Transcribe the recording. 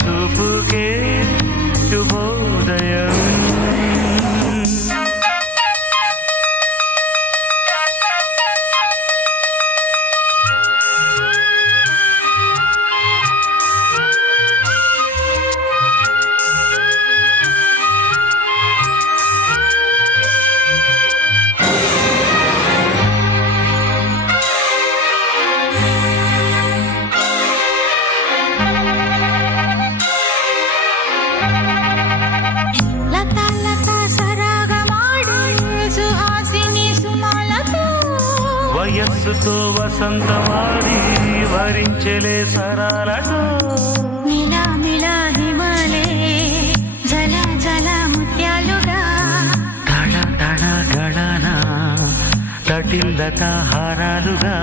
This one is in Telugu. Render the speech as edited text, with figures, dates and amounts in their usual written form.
చూపుకే శుభోదయం. వయస్సుతో వసంతమాడి వరించెలే సరాలతో మిలా మిలా హిమాలే జల జల ముత్యాలుగా తడ తడ గడన తటిల్లత హారాలుగా